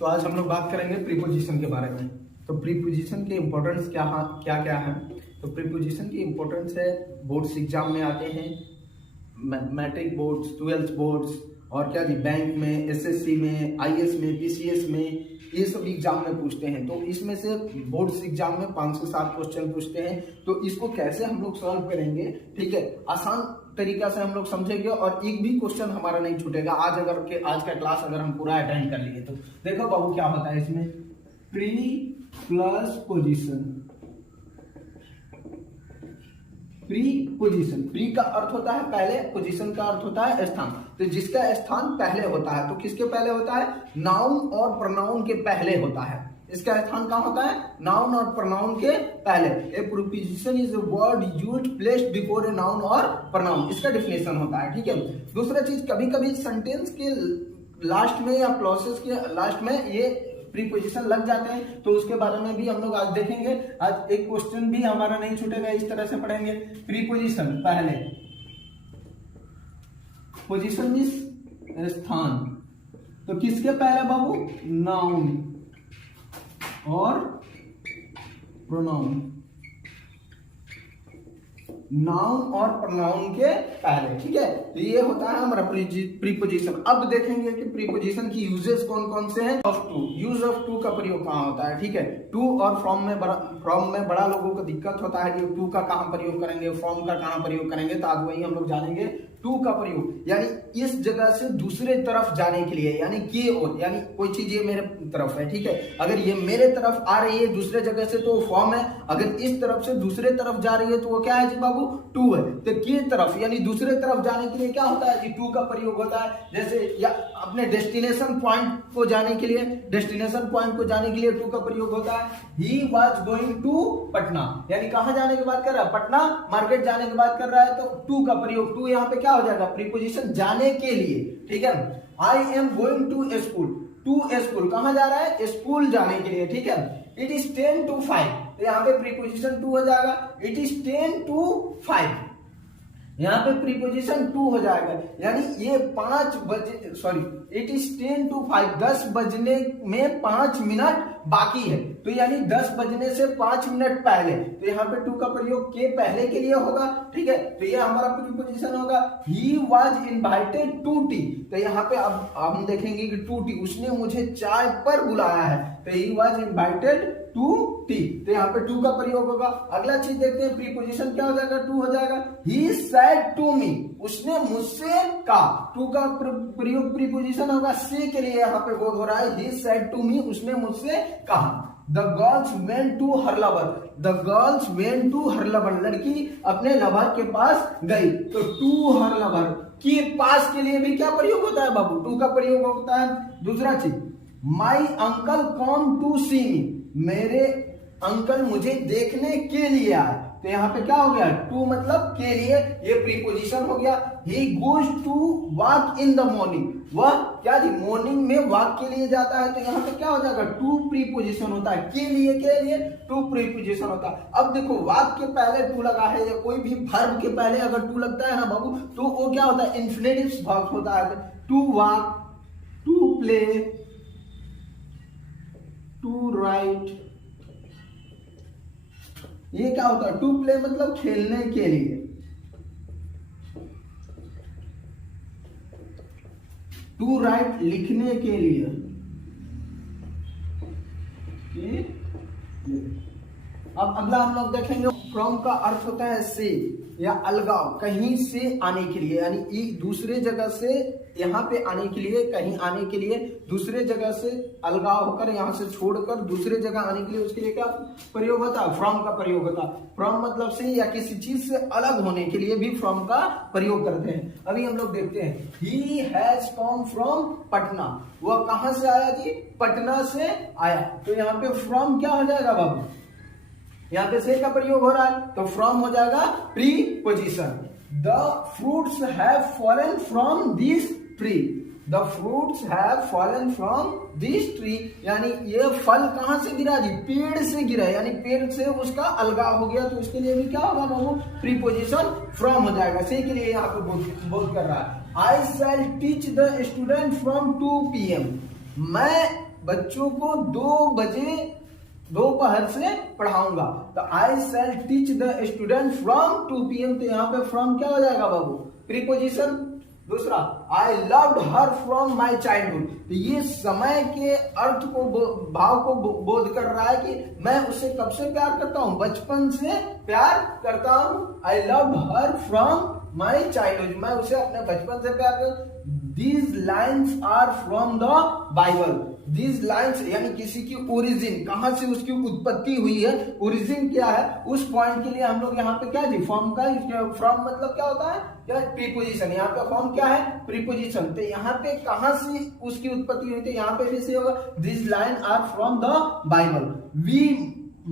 तो आज हम लोग बात करेंगे प्रीपोजिशन के बारे में। तो प्रीपोजिशन के इम्पोर्टेंस क्या क्या है। तो प्रीपोजिशन की इम्पोर्टेंस है, बोर्ड्स एग्जाम में आते हैं, मैट्रिक बोर्ड्स, 12th बोर्ड्स और क्या जी बैंक में, एसएससी में, आईएएस में, पीसीएस में, ये सब एग्जाम में पूछते हैं। तो इसमें से बोर्ड्स एग्जाम में 5 से 7 क्वेश्चन पूछते हैं। तो इसको कैसे हम लोग सॉल्व करेंगे, ठीक है, आसान तरीका से हम लोग समझेंगे और एक भी क्वेश्चन हमारा नहीं छूटेगा। आज का क्लास अगर हम पूरा अटेंड कर लिए तो देखो बाबू क्या होता है इसमें, pre plus position. Pre position, pre का अर्थ होता है पहले, पोजीशन का अर्थ होता है स्थान। तो जिसका स्थान पहले होता है, तो किसके पहले होता है, नाउन और प्रोनाउन के पहले होता है। इसका स्थान कहाँ होता है, नाउन और प्रोनाउन के पहले। ए preposition is a word used placed before a noun और प्रोनाउन, इसका डेफिनेशन होता है, ठीक है। दूसरा चीज, कभी कभी सेंटेंस के लास्ट में या क्लॉसेस के लास्ट में ये प्रीपोजिशन लग जाते हैं, तो उसके बारे में भी हम लोग आज देखेंगे। आज एक क्वेश्चन भी हमारा नहीं छूटेगा, इस तरह से पढ़ेंगे। प्रीपोजिशन पहले, पोजीशन मींस स्थान, तो किसके पहले बाबू, नाउन और प्रोनाउन, नाउन और प्रोनाउन के पहले, ठीक है। तो ये होता है हमारा प्रीपोजिशन। अब देखेंगे कि प्रीपोजिशन की यूजेस कौन कौन से हैं। Of to, use of to का प्रयोग कहाँ होता है, ठीक है। टू और फ्रॉम में बड़ा लोगों को दिक्कत होता है कि टू का कहाँ प्रयोग करेंगे, फ्रॉम का कहाँ प्रयोग करेंगे। तो आज वही हम लोग जानेंगे। टू का प्रयोग यानी इस जगह से दूसरे तरफ जाने के लिए, यानी की ओर, यानी कोई चीज ये मेरे तरफ है, ठीक है, अगर ये मेरे तरफ आ रही है दूसरे जगह से तो फ्रॉम है, अगर इस तरफ से दूसरे तरफ जा रही है तो वो क्या है जी बाबू, टू है। तो की तरफ यानी दूसरे तरफ जाने के लिए क्या होता है जी, टू का प्रयोग होता है। जैसे या अपने डेस्टिनेशन पॉइंट को जाने के लिए, टू का प्रयोग होता है। He was going to Patna, यानी कहाँ जाने की बात कर रहा है, पटना मार्केट जाने की बात कर रहा है, तो टू का प्रयोग, टू यहाँ पे क्या हो जाएगा, प्रीपोजिशन जाने के लिए, ठीक है। I am going to school, to school कहाँ जा रहा है, स्कूल जाने के लिए, ठीक है। इट इज 10 to 5, तो यहाँ पे प्रीपोजिशन टू हो जाएगा। इट इज 10 to 5, यहाँ पे प्रीपोजिशन टू हो जाएगा, यानी ये 5 बजे, सॉरी, इट इज 10 to 5, 10 बजने में 5 मिनट बाकी है, तो यानी 10 बजने से 5 मिनट पहले। तो यहाँ पे टू का प्रयोग के पहले के लिए होगा, ठीक है। तो ये हमारा प्रीपोजिशन होगा। He was invited to tea, तो यहाँ पे अब हम देखेंगे कि टू टी, उसने मुझे चाय पर बुलाया है, तो he was invited to tea, तो यहाँ पे टू का प्रयोग होगा। अगला चीज देखते हैं, प्रीपोजिशन क्या हो जाएगा, टू हो जाएगा। ही सेड टू मी, उसने मुझसे कहा, टू का प्रयोग प्रीपोजिशन होगा से के लिए, यहाँ पे बोध हो रहा है। ही सेड टू मी, उसने मुझसे कहा। The girls went to her lover, the girls went to her lover, लड़की अपने लवर के पास गई, तो टू हर लवर के पास के लिए भी क्या प्रयोग होता है बाबू, टू का प्रयोग होता है। दूसरा चीज, माई अंकल कम टू सी मी, मेरे अंकल मुझे देखने के लिए आए, तो यहाँ पे क्या हो गया, टू मतलब के लिए, ये प्रीपोजिशन हो गया। He goes to walk in the morning, वह क्या जी मॉर्निंग में वॉक के लिए जाता है, तो यहाँ पे क्या हो जाएगा, टू प्रीपोजिशन होता है, के लिए टू प्रीपोजिशन होता है। अब देखो वॉक के पहले टू लगा है, या कोई भी वर्ब के पहले अगर टू लगता है ना बाबू, तो वो क्या होता है, इन्फिनेटिव वर्ब होता है। To walk, to play, to write, ये क्या होता है, टू प्ले मतलब खेलने के लिए, टू राइट लिखने के लिए। अब अगला हम लोग देखेंगे, फ्रॉम का अर्थ होता है से या अलगाव, कहीं से आने के लिए, यानी दूसरे जगह से यहाँ पे आने के लिए, कहीं आने के लिए, दूसरे जगह से अलगाव होकर, यहाँ से छोड़कर दूसरे जगह आने के लिए, उसके लिए क्या प्रयोग होता है, फ्रॉम का प्रयोग होता है। फ्रॉम मतलब से या किसी चीज से अलग होने के लिए भी फ्रॉम का प्रयोग करते हैं। अभी हम लोग देखते हैं, he has come from Patna, वह कहां से आया जी, पटना से आया, तो यहाँ पे फ्रॉम क्या हो जाएगा बाबू, यहाँ पे से का प्रयोग हो रहा है, तो फ्रॉम हो जाएगा preposition. The fruits have fallen from this tree, the fruits have fallen from this tree, यानी ये फल कहां से गिरा जी, पेड़ से गिरा, यानी पेड़ से उसका अलगाव हो गया, तो उसके लिए भी क्या होगा बाबू, प्रीपोजिशन फ्रॉम हो जाएगा। से के लिए यहाँ पे बोध कर रहा है। I shall teach the student from 2 PM, मैं बच्चों को 2 बजे दोपहर से पढ़ाऊंगा। तो I shall teach the student from 2 PM। तो यहाँ पे फ्रॉम क्या हो जाएगा बाबू, प्रीपोजिशन। दूसरा, I loved her from my childhood. तो ये समय के अर्थ को, भाव को बोध कर रहा है कि मैं उससे कब से प्यार करता हूं, बचपन से प्यार करता हूं। I loved her from my childhood, मैं उसे अपने बचपन से प्यार करता हूं। These lines are from the Bible। These lines यानी किसी की ओरिजिन, कहां से उसकी उत्पत्ति हुई है, ओरिजिन क्या है, उस पॉइंट के लिए हम लोग यहाँ पे क्या जी, फॉर्म का, फ्रॉम मतलब क्या होता है, क्या प्रीपोजिशन। यहाँ पे फॉर्म क्या है, प्रीपोजिशन। तो यहाँ पे कहां से उसकी उत्पत्ति हुई थी, यहाँ पे भी से होगा, this line are from the Bible. We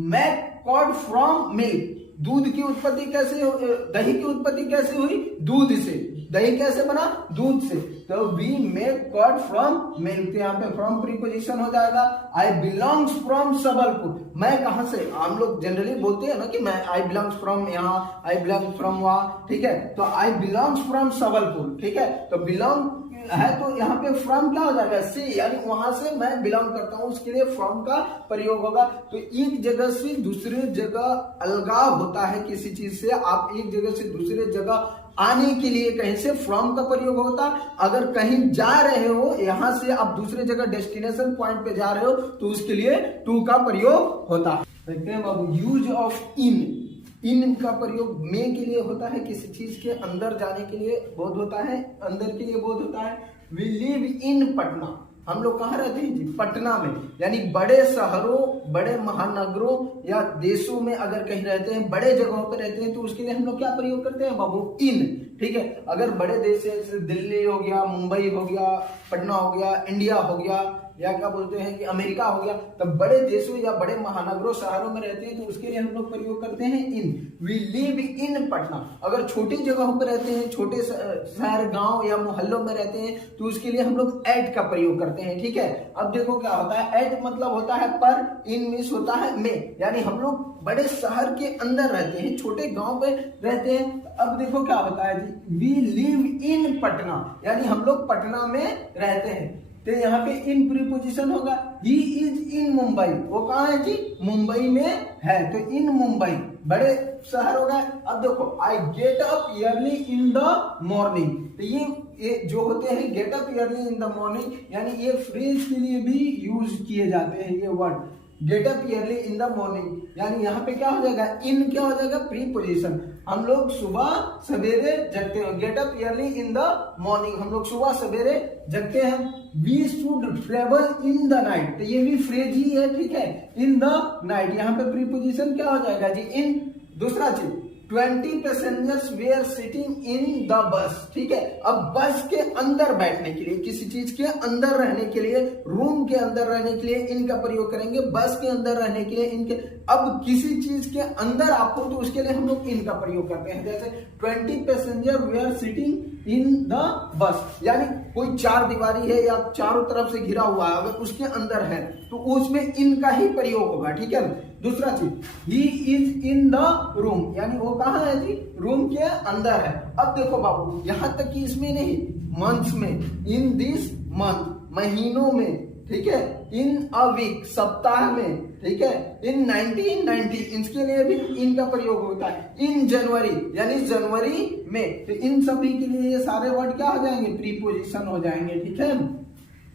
make curd from milk. दूध की उत्पत्ति कैसे, दही की उत्पत्ति कैसे हुई, दूध से। दही कैसे बना, दूध से। तो we make curd from milk, यहाँ पे फ्रॉम प्रीपोजिशन हो जाएगा। आई बिलोंग्स फ्रॉम सबलपुर, मैं कहां से, हम लोग जनरली बोलते हैं ना कि मैं आई बिलोंग्स फ्रॉम यहाँ, आई बिलोंग फ्रॉम वहां, ठीक है। तो आई बिलोंग्स फ्रॉम सबलपुर, ठीक है। तो बिलोंग है तो यहाँ पे फ्रॉम क्या हो जाएगा, से, यानी वहां से मैं बिलोंग करता हूं, उसके लिए फ्रॉम का प्रयोग होगा। तो एक जगह से दूसरे जगह अलगाव होता है किसी चीज से, आप एक जगह से दूसरे जगह आने के लिए कहीं से फ्रॉम का प्रयोग होता। अगर कहीं जा रहे हो, यहां से आप दूसरे जगह डेस्टिनेशन पॉइंट पे जा रहे हो, तो उसके लिए टू का प्रयोग होता है। देखते हैं बाबू, यूज ऑफ इन। इन का प्रयोग में के लिए होता है, किसी चीज के अंदर जाने के लिए बोध होता है, अंदर के लिए बोध होता है। वी लिव इन पटना, हम लोग कहाँ रहते हैं जी, पटना में। यानी बड़े शहरों, बड़े महानगरों या देशों में अगर कहीं रहते हैं, बड़े जगहों पर रहते हैं, तो उसके लिए हम लोग क्या प्रयोग करते हैं बाबू, इन, ठीक है। अगर बड़े देश जैसे दिल्ली हो गया, मुंबई हो गया, पटना हो गया, इंडिया हो गया, या क्या बोलते हैं कि अमेरिका हो गया, तब बड़े देशों या बड़े महानगरों, शहरों में रहते हैं, तो उसके लिए हम लोग प्रयोग करते हैं in. We live in Patna. अगर छोटी जगहों पर रहते हैं, छोटे शहर, गांव या मोहल्लों में रहते हैं, तो उसके लिए हम लोग एट का प्रयोग करते हैं, ठीक है। अब देखो क्या होता है, एट मतलब होता है पर, इन मीन्स होता है में, यानी हम लोग बड़े शहर के अंदर रहते हैं, छोटे गांव पे रहते हैं। अब देखो क्या होता है जी, वी लिव इन पटना, यानी हम लोग पटना में रहते हैं। तो यहाँ पे इन प्रीपोजिशन होगा। ही इज इन मुंबई, वो कहाँ है जी, मुंबई में है, तो इन मुंबई बड़े शहर होगा। अब देखो, I get up early in the morning. तो ये जो होते हैं get up early in the morning, यानी ये फ्रेज के लिए भी यूज किए जाते हैं ये word, gate up early in the morning. यानी यहाँ पे क्या हो जाएगा, इन क्या हो जाएगा, प्रीपोजिशन। हम लोग सुबह सवेरे जगते हैं, get up early in the morning, हम लोग सुबह सवेरे जगते हैं। We should travel in the night, तो ये भी फ्रेज ही है, ठीक है, इन द नाइट। यहाँ पे प्रीपोजिशन क्या हो जाएगा जी, इन। दूसरा चीज, 20 passengers were sitting in the bus, ठीक है। अब बस के अंदर बैठने के लिए, किसी चीज के अंदर रहने के लिए, रूम के अंदर रहने के लिए इनका प्रयोग करेंगे, बस के अंदर रहने के लिए इनके। अब किसी चीज के अंदर आपको, तो उसके लिए हम लोग इनका प्रयोग करते हैं। जैसे 20 passenger were sitting in the bus, यानी कोई चार दीवारी है या चारों तरफ से घिरा हुआ है, अगर उसके अंदर है तो उसमें इनका ही प्रयोग होगा, ठीक है। दूसरा चीज, he is in the room, यानी वो कहाँ है जी, रूम के अंदर है। अब देखो बाबू, यहां तक कि इसमें नहीं, मंथ्स में, इन दिस मंथ, महीनों में, ठीक है, इन अ वीक, सप्ताह में, ठीक है, इन 1990, इसके लिए भी इन का प्रयोग होता है। इन जनवरी, यानी जनवरी में, तो इन सभी के लिए ये सारे वर्ड क्या हो जाएंगे, प्रीपोजिशन हो जाएंगे, ठीक है।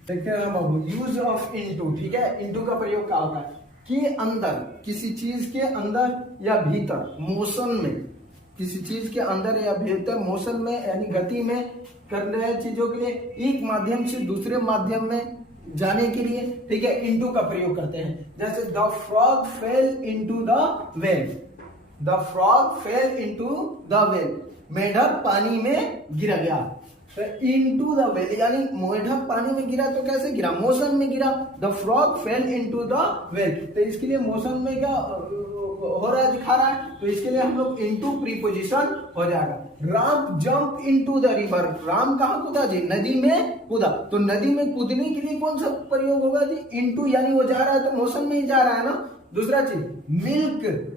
देखते हैं बाबू, यूज ऑफ इनटू, ठीक है। इनटू का प्रयोग क्या होता है, कि अंदर, किसी चीज के अंदर या भीतर, मोशन में, किसी चीज के अंदर या भीतर, मोशन में, यानी गति में कर रहे चीजों के लिए, एक माध्यम से दूसरे माध्यम में जाने के लिए, ठीक है, इनटू का प्रयोग करते हैं। जैसे the frog fail into the well, the frog fail into the well, मेढक पानी में गिर गया। इनटू द वेल, यानी मेढक पानी में गिरा तो कैसे गिरा, मोशन में गिरा। The frog fail into the well, तो इसके लिए मोशन में क्या हो रहा है, दिखा रहा है, तो इसके लिए हम लोग इनटू प्रीपोजिशन हो जाएगा। Ram jump into the river, Ram कहाँ कूदा जी, नदी में कूदा। तो नदी में कूदने के लिए कौन सा प्रयोग होगा जी, इनटू, यानी वो जा रहा है तो मोशन में ही जा रहा है ना। दूसरा चीज, milk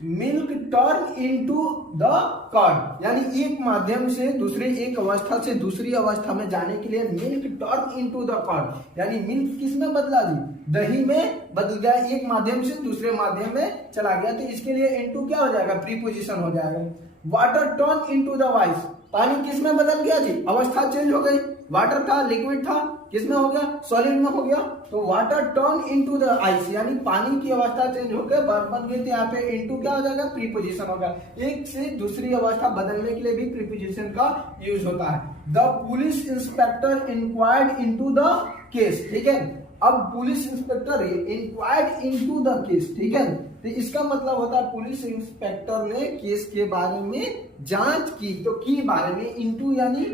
milk turn into the curd, यानी एक माध्यम से दूसरे, एक अवस्था से दूसरी अवस्था में जाने के लिए milk turn into the curd, यानी मिल्क किस में बदला जी, दही में बदल गया, एक माध्यम से दूसरे माध्यम में चला गया, तो इसके लिए इनटू क्या हो जाएगा, प्रीपोजिशन हो जाएगा। Water turn into the vice, पानी किस में बदल गया जी, अवस्था चेंज हो गई, वाटर था लिक्विड था, किस में हो गया, सॉलिड में हो गया, तो water turn into the ice, यानी पानी की अवस्था चेंज होकर बर्फ बन गई, तो यहाँ पे इनटू क्या हो जाएगा, प्रीपोजिशन होगा। एक से दूसरी अवस्था बदलने के लिए भी प्रीपोजिशन का यूज होता है। The police inspector inquired into the case, ठीक है, अब police inspector inquired into the case, ठीक है, तो इसका मतलब होता है पुलिस इंस्पेक्टर ने केस के बारे में जांच की, तो की बारे में, इनटू यानी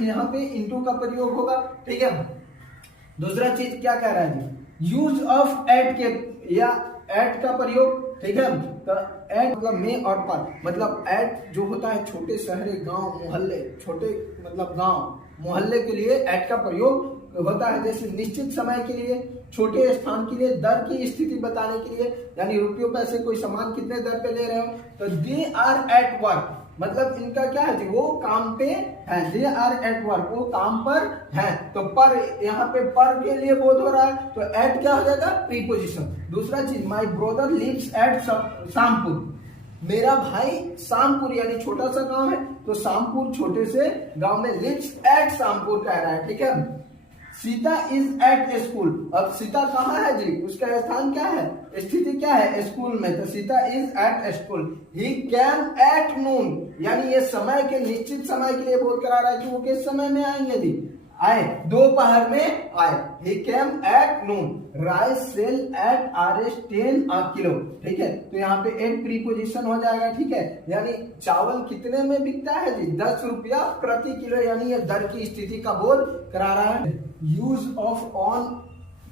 यहाँ पे इनटू का प्रयोग होगा, ठीक है। दूसरा चीज क्या कह रहा है जी, यूज ऑफ एट के या एट का प्रयोग, ठीक है, तो एट मतलब में और पर, मतलब एट जो होता है छोटे शहर, गांव, मोहल्ले, छोटे मतलब गांव मोहल्ले के लिए एट का प्रयोग होता है, जैसे निश्चित समय के लिए, छोटे स्थान के लिए, दर की स्थिति बताने के लिए, यानी रुपयों पैसे कोई सामान कितने दर पे ले रहे हो, तो दे आर एट वर्क, मतलब इनका क्या है जी, वो काम पे है, दे आर एट वर्क, वो काम पर है, तो पर यहाँ पे पर के लिए बोध हो रहा है, तो एट क्या हो जाएगा, प्रीपोजिशन। दूसरा चीज, my brother lives at Shampur, मेरा भाई शामपुर यानी छोटा सा गांव है, तो शामपुर छोटे से गांव में, लिव्स एट शामपुर कह रहा है, ठीक है। सीता इज एट स्कूल, अब सीता कहाँ है जी, उसका स्थान क्या है, स्थिति क्या है, स्कूल में, तो Sita is at school. He came at नून, यानी ये समय के, निश्चित समय के लिए बोल करा रहा है कि वो किस समय में आएंगे जी, आए, दोपहर में आए। He came at noon, rice sell at RS 10 kilo, ठीक है, तो यहाँ पे एट प्रीपोजिशन हो जाएगा, ठीक है, यानी चावल कितने में बिकता है जी, 10 रुपया प्रति किलो, यानी ये दर की स्थिति का बोध करा रहा है। यूज ऑफ ऑन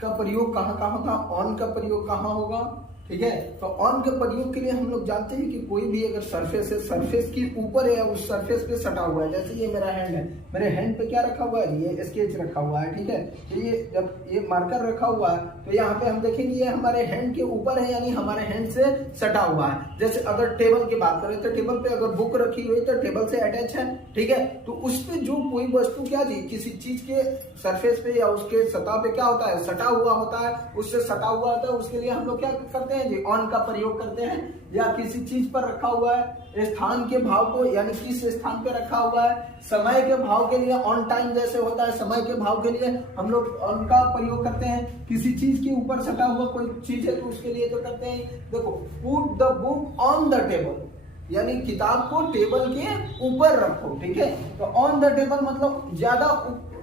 का प्रयोग कहाँ कहाँ होता है, ऑन का प्रयोग कहाँ होगा, ठीक है, तो ऑन के प्रयोग के लिए हम लोग जानते हैं कि कोई भी अगर सरफेस है, सरफेस के ऊपर है, उस सरफेस पे सटा हुआ है, जैसे ये मेरा हैंड है, मेरे हैंड पे क्या रखा हुआ है, ये स्केच रखा हुआ है, ठीक है, तो ये जब ये मार्कर रखा हुआ है, तो यहाँ पे हम देखेंगे ये हमारे हैंड के ऊपर है, यानी हमारे हैंड से सटा हुआ है। जैसे अगर टेबल की बात करें, तो टेबल पे अगर बुक रखी हुई तो टेबल से अटैच है, ठीक है, तो उस पे जो कोई वस्तु क्या जी, किसी चीज के सरफेस पे या उसके सतह पे क्या होता है, सटा हुआ होता है, उससे सटा हुआ होता है, उसके लिए हम लोग क्या करते हैं जी, ऑन का प्रयोग करते हैं। या किसी चीज पर रखा हुआ है, स्थान के भाव को, यानी किस स्थान पे रखा हुआ है, समय के भाव के लिए ऑन टाइम जैसे होता है, समय के भाव के लिए हम लोग ऑन का प्रयोग करते हैं। किसी चीज के ऊपर सटा हुआ कोई चीज है तो उसके लिए तो करते हैं, देखो, put the book on the table, यानी किताब को टेबल के ऊपर रखो, ठीक है, तो ऑन द टेबल मतलब ज्यादा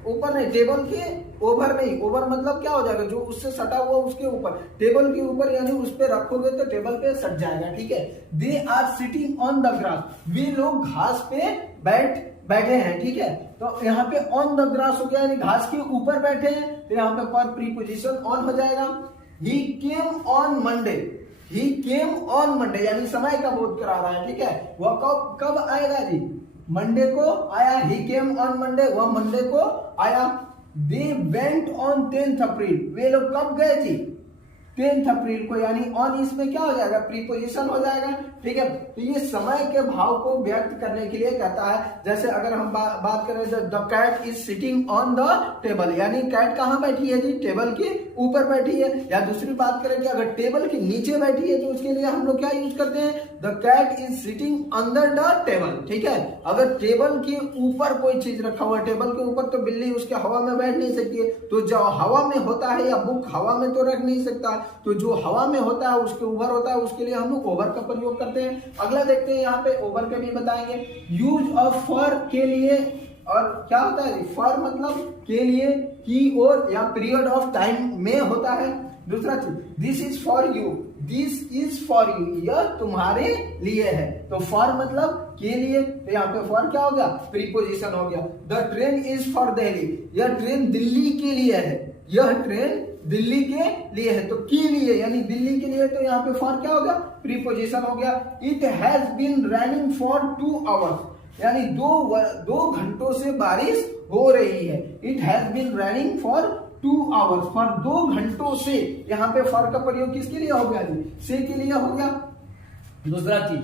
ऊपर नहीं, टेबल के ओवर नहीं, ओवर मतलब क्या हो जाएगा, जो उससे सटा हुआ उसके ऊपर, टेबल के ऊपर, यानी उस पे रखोगे तो टेबल पे सट जाएगा, ठीक है। They are sitting on the grass, वे लोग घास पे बैठे हैं, ठीक है, तो यहाँ पे ऑन द ग्रास हो गया, यानी घास के ऊपर बैठे हैं, तो यहाँ पे पर प्रीपोजिशन ऑन हो जाएगा। He came on Monday, he came on Monday, यानी समय का बोध करा रहा है, ठीक है, वह कब आएगा जी, मंडे को आया, ही केम ऑन मंडे, वह मंडे को आया। दे वेंट ऑन 10th अप्रैल, वे लोग कब गए जी, 10th अप्रैल को, यानी ऑन इसमें क्या हो जाएगा, प्रीपोजिशन हो जाएगा, ठीक है, तो ये समय के भाव को व्यक्त करने के लिए कहता है। जैसे अगर हम बात करें, the cat is sitting on the table, यानी कैट कहाँ बैठी है जी, टेबल के ऊपर बैठी है। या दूसरी बात करें कि अगर टेबल के नीचे बैठी है, तो उसके लिए हम लोग क्या यूज करते हैं, the cat is sitting under the table, ठीक है, अगर टेबल के ऊपर कोई चीज रखा हुआ है, टेबल के ऊपर, तो बिल्ली उसके हवा में बैठ नहीं सकती है, तो जो हवा में होता है, या बुक हवा में तो रख नहीं सकता, तो जो हवा में होता है उसके ऊपर होता है, उसके लिए हम लोग ओवर का प्रयोग करते हैं। अगला देखते हैं, यहाँ पे ओवर के भी बताएंगे। यूज ऑफ फॉर के लिए, और क्या होता है, फॉर मतलब के लिए, की ओर या पीरियड ऑफ टाइम में होता है। दूसरा चीज, this is for you, this is for you, यह तुम्हारे लिए है, तो फॉर मतलब के लिए, तो यहाँ पे फॉर क्या हो गया, प्रीपोजिशन हो गया। The train is for Delhi, यह ट्रेन दिल्ली के लिए है, यह ट्रेन दिल्ली के लिए है, तो के लिए यानी दिल्ली के लिए, तो यहाँ पे फॉर क्या हो गया, प्रीपोजिशन हो गया। It has been raining for 2 hours, यानी दो घंटों से बारिश हो रही है। It has been raining for 2 hours, for 2 घंटों से, यहाँ पे फॉर का प्रयोग किसके लिए हो गया जी, से के लिए हो गया। दूसरा चीज,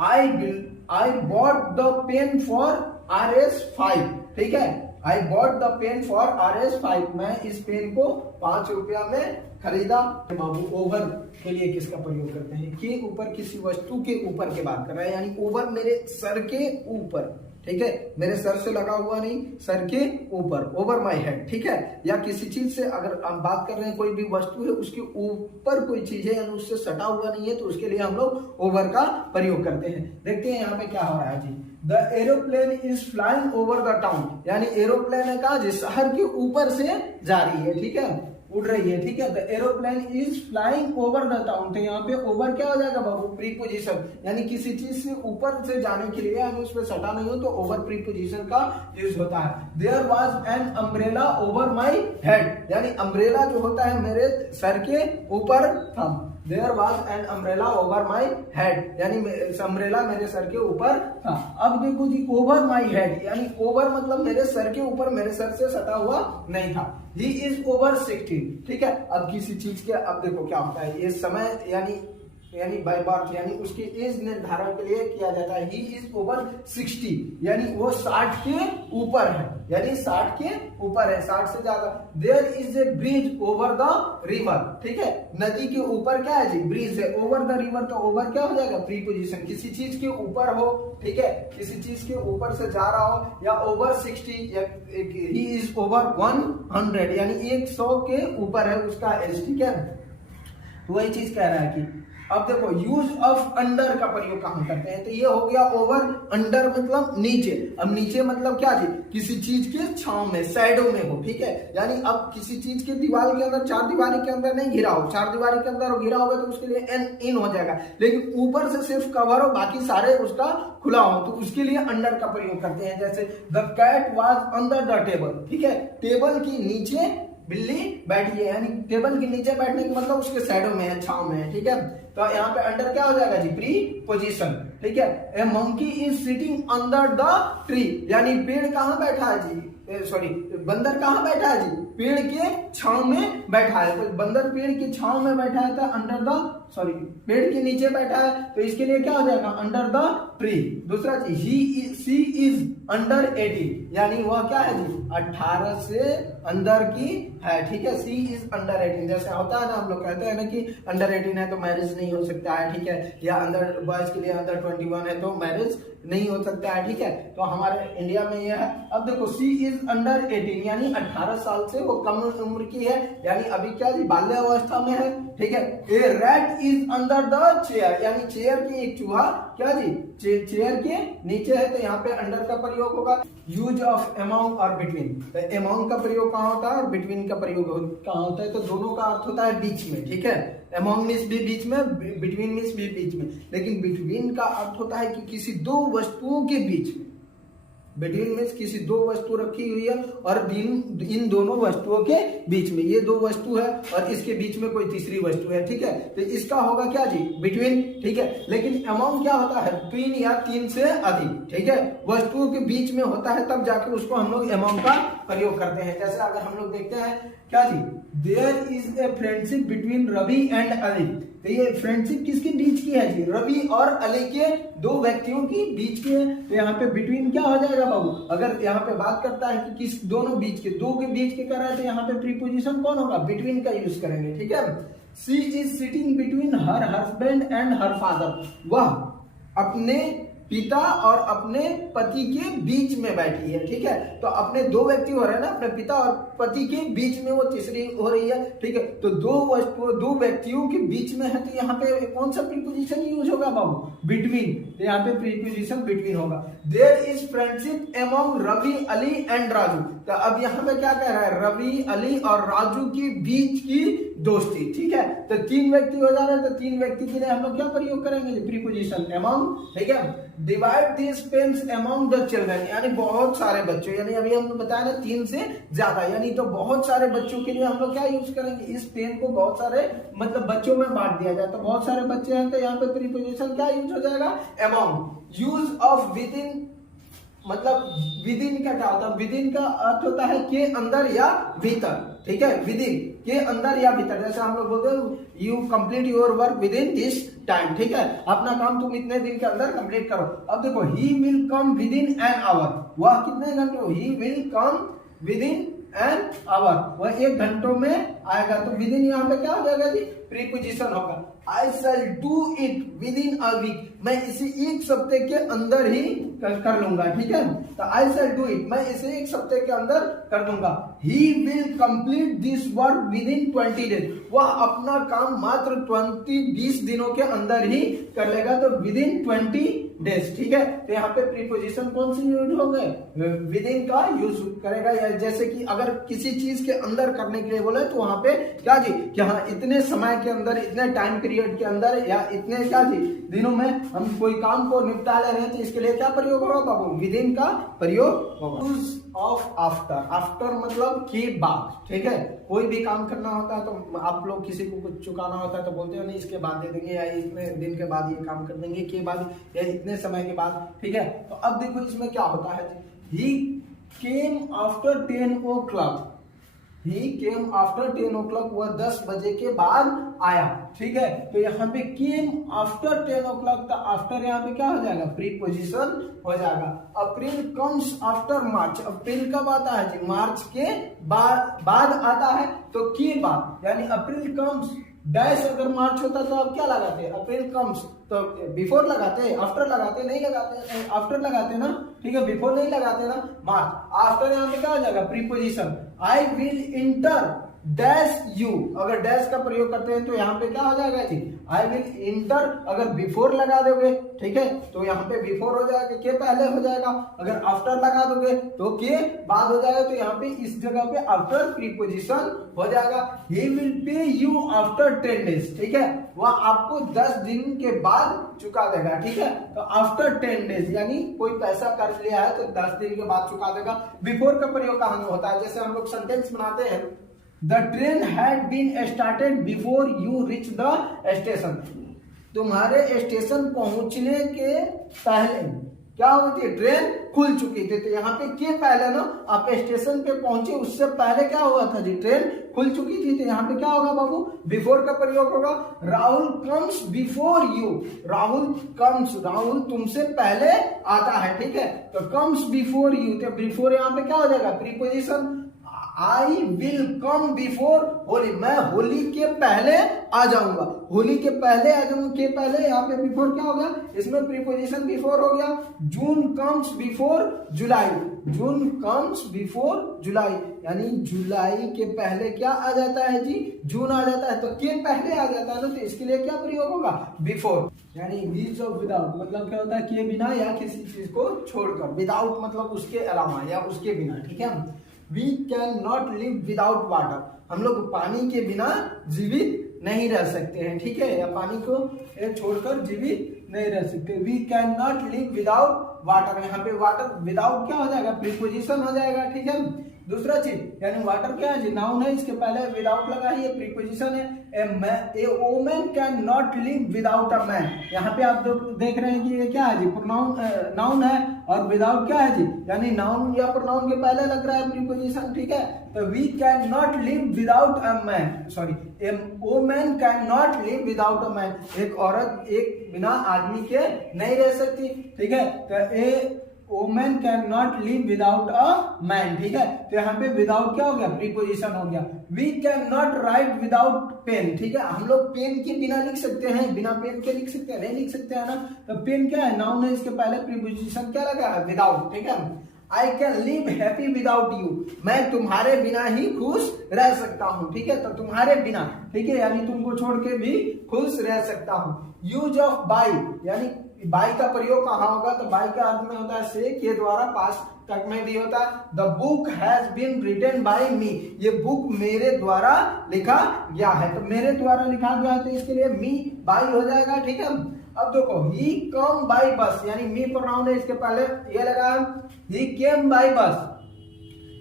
I bought the pen for RS5, ठीक है, I bought the pen for RS5, मैं इस पेन को 5 रुपया में खरीदा। बाबू ओवर के लिए किसका प्रयोग करते हैं, के ऊपर, किसी वस्तु के ऊपर की बात कर रहे हैं, यानी ओवर मेरे सर के ऊपर, ठीक है, मेरे सर से लगा हुआ नहीं, सर के ऊपर, ओवर माई हेड, ठीक है। या किसी चीज से अगर हम बात कर रहे हैं, कोई भी वस्तु है उसके ऊपर कोई चीज है यानी उससे सटा हुआ नहीं है, तो उसके लिए हम लोग ओवर का प्रयोग करते हैं। देखते हैं यहाँ पे क्या हो रहा है जी, the aeroplane is flying over the town, यानी एरोप्लेन है कहा जी, शहर के ऊपर से जा रही है, ठीक है, उड़ रही है, ठीक है। The aeroplane is flying over the town, तो यहाँ पे ओवर क्या हो जाएगा बाबू, प्रीपोजिशन, यानी किसी चीज से ऊपर से जाने के लिए यानी उसमें सटा नहीं हो तो ओवर प्रीपोजिशन का यूज होता है। There was an umbrella over my head, यानी अम्ब्रेला जो होता है मेरे सर के ऊपर था। There was an umbrella over my head, यानी अम्ब्रेला मेरे सर के ऊपर था। अब देखो जी, ओवर माई हेड, यानी ओवर मतलब मेरे सर के ऊपर, मेरे सर से सटा हुआ नहीं था। ही इज ओवर 60, ठीक है। अब किसी चीज के, अब देखो क्या होता है, ये समय यानी बाय बर्थ, यानी उसकी एज निर्धारण के लिए किया जाता है। ही इज ओवर 60, यानी वो 60 के ऊपर है, यानी 60 के ऊपर है, 60 से ज्यादा। There is a bridge over the river, ठीक है, नदी के ऊपर क्या है जी, ब्रिज है। ओवर द रिवर, तो ओवर क्या हो जाएगा, प्रीपोजिशन, किसी चीज के ऊपर हो, ठीक है, किसी चीज के ऊपर से जा रहा हो, या ओवर 60, ही इज ओवर 100, यानी 100 के ऊपर है उसका एज, ठीक है। तो वही चीज कह रहा है कि अब देखो, यूज ऑफ अंडर का प्रयोग कहाँ करते हैं, तो ये हो गया ओवर, अंडर मतलब नीचे। अब नीचे मतलब क्या जी, किसी चीज के छांव में, शैडो में हो, ठीक है, यानी अब किसी चीज के दीवार के अंदर, चार दीवारी के अंदर नहीं घिरा हो, चार दीवारी के अंदर घिरा होगा तो उसके लिए एन इन हो जाएगा, लेकिन ऊपर से सिर्फ कवर हो, बाकी सारे उसका खुला हो, तो उसके लिए अंडर का प्रयोग करते हैं। जैसे the cat was under the table, ठीक है, टेबल की नीचे बिल्ली बैठी है, यानी टेबल के नीचे बैठने का मतलब उसके शैडो में है, छांव में है, ठीक है। तो यहाँ पे अंडर क्या हो जाएगा जी, प्री पोजिशन, ठीक है। A monkey is sitting under the tree, यानी पेड़ कहाँ बैठा है जी, सॉरी, बंदर कहाँ बैठा है जी, पेड़ के छांव में बैठा है। तो बंदर पेड़ के छांव में बैठा है, तो अंडर द, सॉरी, पेड़ के नीचे बैठा है, तो इसके लिए क्या हो जाएगा, अंडर द ट्री। दूसरा चीज, सी इज अंडर 18, यानी वह क्या है जी, 18 से अंदर की है, ठीक है। सी इज अंडर 18, जैसे होता है ना, हम लोग कहते हैं ना कि अंडर 18 है तो मैरिज नहीं हो सकता है, ठीक है, या अंदर बॉयज के लिए अंडर 21 है तो मैरिज नहीं हो सकता है, ठीक है। तो हमारे इंडिया में यह है। अब देखो, सी इज अंडर 18, यानी 18 साल से वो कम उम्र की है, यानी अभी क्या जी, बाल्यावस्था में है, ठीक है। A rat is under the chair, यानी चेयर की एक चूहा क्या जी, चेयर के नीचे है, तो यहाँ पे अंडर का प्रयोग होगा। यूज ऑफ अमॉन्ग और बिटवीन, तो अमॉन्ग का प्रयोग कहाँ होता है और बिटवीन का प्रयोग कहाँ होता है, तो दोनों का अर्थ होता है बीच में, ठीक है। अमॉन्ग मीन्स भी बीच में, बिटवीन मीन्स भी बीच में, लेकिन बिटवीन का अर्थ होता है कि किसी दो वस्तुओं के बीच में। बिटवीन मीन्स किसी दो वस्तु रखी हुई है और इन दोनों वस्तुओं के बीच में, ये दो वस्तु है और इसके बीच में कोई तीसरी वस्तु है, ठीक है, तो इसका होगा क्या जी, बिटवीन, ठीक है। लेकिन अमॉन्ग क्या होता है, तीन या तीन से अधिक, ठीक है, वस्तुओं के बीच में होता है, तब जाके उसको हम लोग अमॉन्ग का प्रयोग करते हैं। जैसे अगर हम लोग देखते हैं क्या जी, there is a friendship between Ravi and Ali, तो ये फ्रेंडशिप किसके बीच की है जी, रवि और अली के दो व्यक्तियों की बीच की है, तो यहाँ पे बिटवीन क्या हो जाएगा बाबू, अगर यहाँ पे बात करता है कि किस दोनों बीच के, दो के बीच के कर रहा है, तो यहाँ पे प्रीपोजिशन कौन होगा, बिटवीन का यूज करेंगे, ठीक है। She is sitting between her husband and her father, वह अपने पिता और अपने पति के बीच में बैठी है, ठीक है। तो अपने दो व्यक्ति हो रहे हैं ना, अपने पिता और पति के बीच में वो तीसरी हो रही है, ठीक है। तो दो व्यक्तियों के बीच में है, तो यहाँ पे कौन सा प्रीपोजिशन यूज होगा बाबू, बिटवीन, तो यहाँ पे प्रीपोजिशन बिटवीन होगा। There is friendship among Ravi, Ali and Raju, तो अब यहाँ पे क्या कह रहा है, रवि, अली और राजू के बीच की दोस्ती, ठीक है। तो तीन व्यक्ति हो जा रहे हैं, तो तीन व्यक्ति के लिए हम लोग क्या प्रयोग करेंगे, प्रीपोजिशन अमॉन्ग, ठीक है। Divide this pens among the children, यानी बहुत सारे बच्चों, यानी अभी हमने बताया ना 3 से ज्यादा, यानी तो बहुत सारे बच्चों के लिए हम लोग क्या यूज करेंगे, इस पेन को बहुत सारे मतलब बच्चों में बांट दिया जाए, तो बहुत सारे बच्चे हैं, तो यहाँ पे प्रीपोजिशन क्या यूज हो जाएगा, among. Use of with in, मतलब विद इन का क्या होता है, विद इन का अर्थ होता है के अंदर या भीतर, ठीक है, विद इन के अंदर या भीतर, जैसे हम लोग बोलते हैं you complete your work with in this time, ठीक है, अपना काम तुम इतने दिन के अंदर कंप्लीट करो। अब देखो he will come with in an hour, वह कितने घंटों, he will come with in an hour, वह 1 घंटों में आएगा। तो विद इन यहाँ पे क्या हो जाएगा जी, प्रीपोजिशन होगा। I shall do it within a week, मैं इसे 1 सप्ते के अंदर ही कर लूंगा, ठीक है। तो आई शैल डू इट, मैं इसे 1 सप्ते के अंदर कर दूंगा। He will complete this work with in 20 days, वह अपना काम मात्र 20 दिनों के अंदर ही कर लेगा। तो विद इन 20 डेज, ठीक है। तो यहाँ पे प्रीपोजिशन कौन सी यूज हो गए, विद इन का यूज करेगा। या जैसे कि अगर किसी चीज के अंदर करने के लिए बोले तो वहां पे क्या जी, कि हाँ इतने समय के अंदर, इतने टाइम पीरियड के अंदर, या इतने क्या जी दिनों में हम कोई काम को निपटा ले रहे हैं, तो इसके लिए क्या प्रयोग होगा बाबू, विद इन का प्रयोग होगा। यूज ऑफ आफ्टर, आफ्टर मतलब के बाद, ठीक है। कोई भी काम करना होता है तो आप लोग किसी को कुछ चुकाना होता है तो बोलते हो नहीं इसके बाद दे देंगे, या इतने दिन के बाद ये काम कर देंगे, के बाद या इतने समय के बाद, ठीक है। तो अब देखो इसमें क्या होता है, ही केम आफ्टर 10 o'clock, ही केम आफ्टर 10 o'clock, वह 10 बजे के बाद आया, ठीक है। तो यहाँ पे केम आफ्टर 10 o'clock, तो आफ्टर यहाँ पे क्या हो जाएगा, प्रीपोजिशन हो जाएगा। अप्रैल कम्स आफ्टर मार्च, अप्रैल कब आता है जी, मार्च के बाद आता है, तो के बाद, यानी अप्रैल कम्स डैश, अगर मार्च होता तो आप क्या लगाते, अप्रैल कम्स, तो बिफोर लगाते, आफ्टर लगाते, नहीं लगाते, आफ्टर लगाते ना, ठीक है, बिफोर नहीं लगाते ना, मार्च। आफ्टर यहाँ पे क्या हो जाएगा, preposition. I will inter dash you, अगर डैश का प्रयोग करते हैं तो यहाँ पे क्या हो जाएगा जी, आई विल इंटर, अगर बिफोर लगा दोगे, ठीक है, तो यहाँ पे बिफोर हो जाएगा, के पहले हो जाएगा। अगर आफ्टर लगा दोगे तो के बाद हो जाएगा, तो यहाँ पे इस जगह पे आफ्टर प्रीपोजिशन हो जाएगा। He will pay you after 10 days, ठीक है, वह आपको 10 दिन के बाद चुका देगा, ठीक है। तो आफ्टर 10 डेज, यानी कोई पैसा कर्ज लिया है तो 10 दिन के बाद चुका देगा। बिफोर का प्रयोग कहाँ में होता है, जैसे हम लोग सेंटेंस बनाते हैं, The train had been started before you reach the station, तुम्हारे स्टेशन पहुंचने के पहले क्या होती है, ट्रेन खुल चुकी थी। तो यहाँ पे के पहले ना, आप स्टेशन पे पहुंचे उससे पहले क्या हुआ था जी, ट्रेन खुल चुकी थी। तो यहाँ पे क्या होगा बाबू, बिफोर का प्रयोग होगा। Rahul comes before you, Rahul comes, Rahul तुमसे पहले आता है, ठीक है। तो कम्स बिफोर यू, तो बिफोर यहाँ पे क्या हो जाएगा, preposition. I will come before Holi, मैं होली के पहले आ जाऊंगा, होली के पहले आ जाऊंगा, के पहले, यहाँ पे बिफोर क्या हो गया, इसमें प्रीपोजिशन बिफोर हो गया। जून कम्स बिफोर जुलाई, जून कम्स बिफोर जुलाई, यानी जुलाई के पहले क्या आ जाता है जी, जून आ जाता है, तो के पहले आ जाता है ना, तो इसके लिए क्या प्रयोग होगा, बिफोर। यानी विद ऑफ विदाउट मतलब क्या होता है, के बिना या किसी चीज को छोड़कर, विदाउट मतलब उसके अलावा या उसके बिना, ठीक है। We cannot live without water, हम लोग पानी के बिना जीवित नहीं रह सकते हैं, ठीक है, या पानी को छोड़कर जीवित नहीं रह सकते। We cannot live without water, यहाँ पे वाटर विदाउट क्या हो जाएगा, प्रीपोजिशन हो जाएगा, ठीक है। दूसरा चीज, यानी वाटर क्या है जी, नाउन है, इसके पहले विदाउट लगा है, ये प्रीपोजिशन है। A woman can not live without a man, यहाँ पे आप देख रहे हैं कि ये क्या है जी, प्रोनाउन, नाउन है, और विदाउट क्या है जी, यानी नाउन या प्रोनाउन के पहले लग रहा है प्रीपोजिशन, ठीक है। तो we can not live without a man, sorry, a woman can not live without a man, एक औरत एक बिना आदमी के नहीं रह सकती, ठीक है। तो a women can not live without a man, ठीक है। तो यहाँ पे विदाउट क्या हो गया, प्रीपोजिशन हो गया। We can not write without pen, ठीक है, हम लोग पेन के बिना लिख सकते हैं, बिना पेन के लिख सकते हैं, नहीं लिख सकते हैं ना। तो पेन क्या है, नाउन है, इसके पहले प्रीपोजिशन क्या लगा है, विदाउट, ठीक है। I can live happy without you, मैं तुम्हारे बिना ही खुश रह सकता हूँ, ठीक है। तो तुम्हारे बिना, ठीक है, यानी तुमको छोड़ के भी खुश रह सकता हूँ। यूज ऑफ बाई, यानी बाई का प्रयोग कहाँ होगा, तो बाई का अर्थ में होता है से, के द्वारा, पास तक में भी होता है। The book has been written by me, ये बुक मेरे द्वारा लिखा गया है, तो मेरे द्वारा लिखा गया है, तो इसके लिए मी बाई हो जाएगा, ठीक है। अब देखो, ही कम बाय बस, यानी मी प्रोनाउन है, इसके पहले ये लगा है, ही केम बाय बस,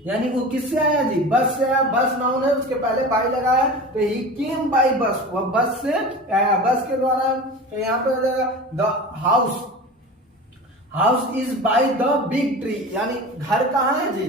यानी वो किससे आया जी, बस से आया, बस नाउन है, उसके पहले बाई लगा है, तो ही केम बाय बस, वह बस से आया, बस के द्वारा। तो यहाँ पे हो जाएगा the house, house is by the big tree, यानी घर कहाँ है जी,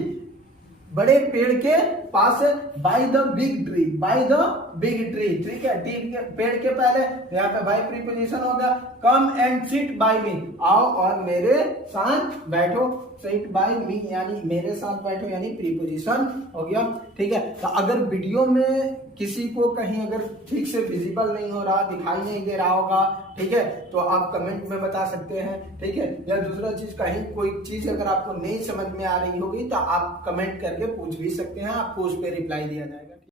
बड़े पेड़ के पास है, by the big tree, by the big tree, ठीक है, पेड़ के पहले यहाँ पे बाय प्रीपोजिशन होगा, कम एंड सिट बाय मी, आओ और मेरे साथ बैठो, सिट बाय मी यानी मेरे साथ बैठो यानी प्रीपोजिशन हो गया, ठीक है। तो अगर वीडियो में किसी को कहीं अगर ठीक से विजिबल नहीं हो रहा, दिखाई नहीं दे रहा होगा, ठीक है, तो आप कमेंट में बता सकते हैं, ठीक है। या दूसरा चीज कहीं कोई चीज अगर आपको नहीं समझ में आ रही होगी तो आप कमेंट करके पूछ भी सकते हैं, आपको उस पर रिप्लाई दिया जाएगा।